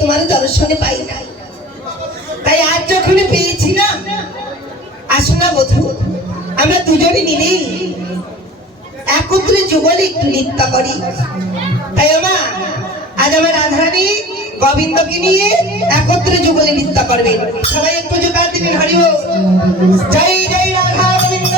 তোমার দর্শনে পাই না, তাই আজ যখন পেয়েছিলাম, আসো না বধূ, আমরা দুজনে মিলে একত্রে যুগলে একটু নৃত্য করি। তাই আজ আমার রাধারানী গোবিন্দকে নিয়ে একত্রে যুগলে নৃত্য করবে। সবাই একটু জোগাড় দিবেন। হরি বল, জয় জয় রাধা গোবিন্দ।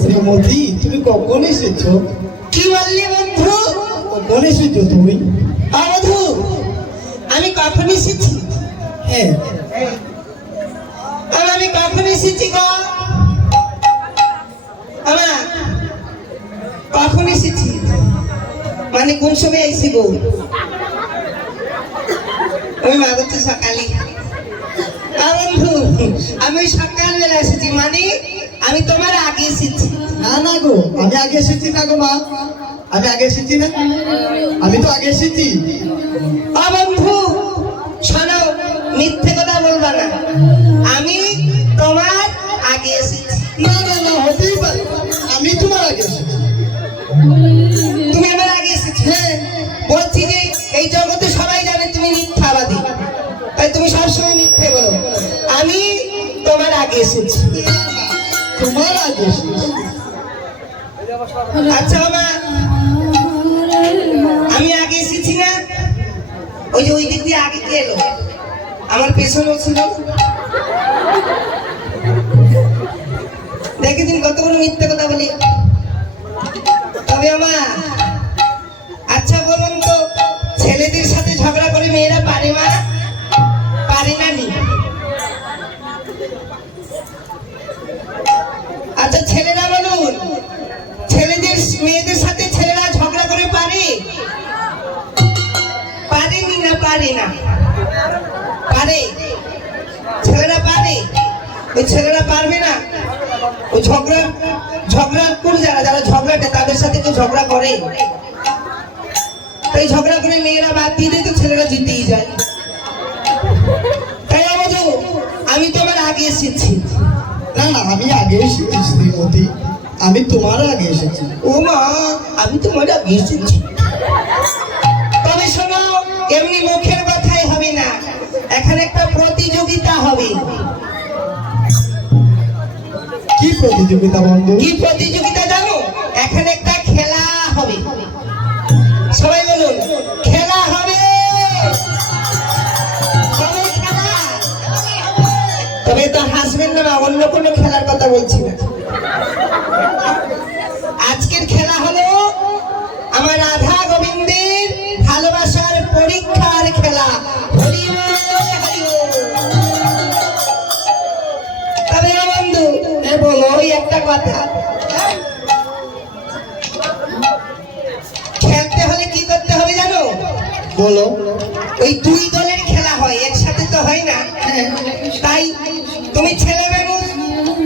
শ্রীমতী, তুমি কখন এসেছো? কি বললি বন্ধু? কখন এসেছো তুমি? বন্ধু, আমি কখন এসেছি? হ্যাঁ, আমি কখন এসেছি গো? কখন এসেছি মানে কোন সময় আইসি গো? আমি ভাবছি সকালে। বন্ধু, আমি সকালবেলা এসেছি, মানে আমি তোমার আগে এসেছি। না না গো, আমি আগে এসেছি না গো মা, আমি আগে এসেছি না, আমি তো আগে এসেছি। বন্ধু শোনো, মিথ্যে কথা বলবা না, আমি তোমার আগে এসেছি। না না না, হতেই পারে, আমি তোমার আগে এসেছি। তুমি আমার আগে এসেছো? হ্যাঁ, বলছি যে এই জগতে সবাই জানে তুমি মিথ্যাবাদী, তাই তুমি সবসময় মিথ্যে বলো। আমি তোমার আগে এসেছি। তোমার আগে এসেছি। আচ্ছা বাবা, আমি আগে এসেছি না? ওই যে ওই দিক দিয়ে আগে কে এলো? আমার পেছনেও ছিল। দেখে দিন কতগুলো মিথ্যে কথা বলি। তবে আচ্ছা বলুন তো, ছেলেদের সাথে ঝগড়া করে মেয়েরা পারে মা? পারে না নি? আচ্ছা ছেলেরা বলুন, মেয়েদের সাথে ছেলেরা ঝগড়া করে পারে? পারেনি না পারে না? পারে, ছেলেরা পারে। ওই ছেলেরা পারবে না? ওই ঝগড়া করে যারা ঝগড়াটা, তাদের সাথে কেউ ঝগড়া করে? তাই ঝগড়া করে মেয়েরা বাদ দিয়ে দেয়, তো ছেলেরা জিতেই যায়। তাই আমি তোমার আগে এসেছি। না না, আমি আগে এসেছি শ্রীমতী, আমি তোমার আগে এসেছি। ও মা, আমি তোমার আগে এসেছি। তবে শোনো, এমনি মুখের কথাই হবে না, এখানে একটা প্রতিযোগিতা হবে। কি প্রতিযোগিতা বন্ধু? কি প্রতিযোগিতা জানো? এখানে একটা খেলা হবে। সবাই বলুন, খেলা হবে। তবে তো হাসি একটা কথা, খেলতে হলে কি করতে হবে জানো? বলো। ওই দুই দলের খেলা হয়, একসাথে তো হয় না। হ্যাঁ তাই তুমি ছেলে মানুষ,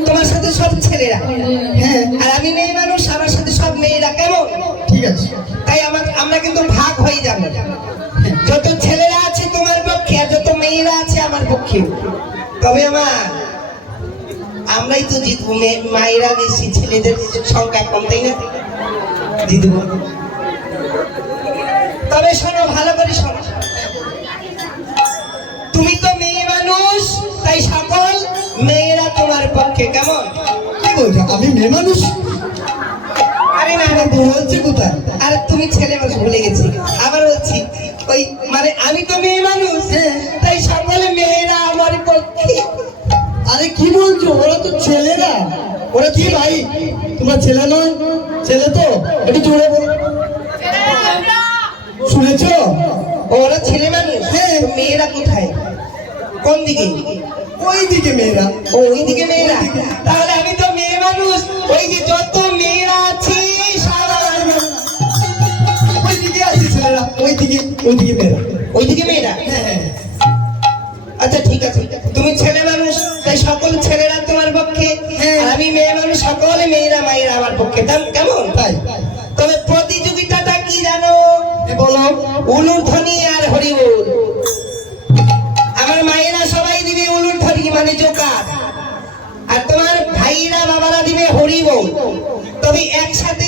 তোমার সাথে সব ছেলেরা, হ্যাঁ আর আমি মেয়ে মানুষ, আমার সাথে সব মেয়েরা, কেমন? ঠিক আছে। তাই আমরা কিন্তু ভাগ হয়ে যাবো। যত ছেলেরা আছে তোমার পক্ষে আর যত মেয়েরা আছে আমার পক্ষে। তবে আমরাই তো জিতবো, মায়েরা বেশি, ছেলেদের সংখ্যা কম, তাই না? জিতবো। তবে শোনো, ভালো করে শোনো, তুমি তো মেয়ে মানুষ, তাই সকল মেয়েরা তোমার পক্ষে, কেমন? কি বলছো? আমি মেয়ে মানুষ? আরে না, আমার বউ হচ্ছে কোথায়? আর তুমি ছেলে মানুষ, ভুলে গেছি। আবার বলছি, ওই মানে আমি তো মেয়ে মানুষ, তাই সকল মেয়েরা আমার পক্ষে। আরে কি বলছো? ওরা তো ছেলেরা। ওরা কি ভাই? তোমরা ছেলে নয়? ছেলে তো? একটু জোরে বলো। শুনেছো? ওরা ছেলে মানুষ, হ্যাঁ। তো মেয়েরা কোথায়, কোন দিকে? ওই দিকে মেয়েরা। ও, ওইদিকে মেয়েরা। তাহলে আমি তো মেয়ে মানুষ, ওই যে যত মেয়েরা আছে ওই দিকে আছে ছেলেরা, ওই দিকে, ওই দিকে মেয়েরা। ওইদিকে মেয়েরা। হ্যাঁ হ্যাঁ আচ্ছা ঠিক আছে, তুমি ছেলে মানুষ, তাই সকল ছেলেরা তোমার পক্ষে, হ্যাঁ। আর আমি মেয়ে মানুষ, সকলে মেয়েরা মায়েরা আমার পক্ষে, কেমন? তাই। তবে প্রতিযোগিতাটা কি জানো? বলো। উলুধ্বনি আর হরিবোল। আমার মায়েরা সবাই দিবে উলুধ্বনি মানে জোকার, আর তোমার ভাইরা বাবারা দিবে হরিবোল। তবে একসাথে